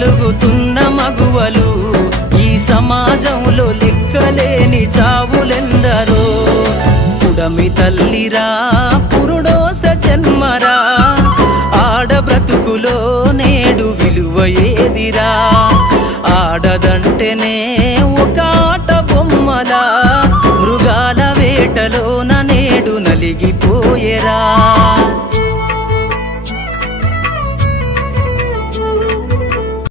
నలుగుతున్న మగువలు ఈ సమాజంలో లెక్కలేని చావులెందరో పుడమి తల్లిరా పురుడోస జన్మరా ఆడ బ్రతుకులో నేడు విలువ ఏదిరా ఆడదంటేనే ఒక ఆట బొమ్మలా మృగాల వేటలో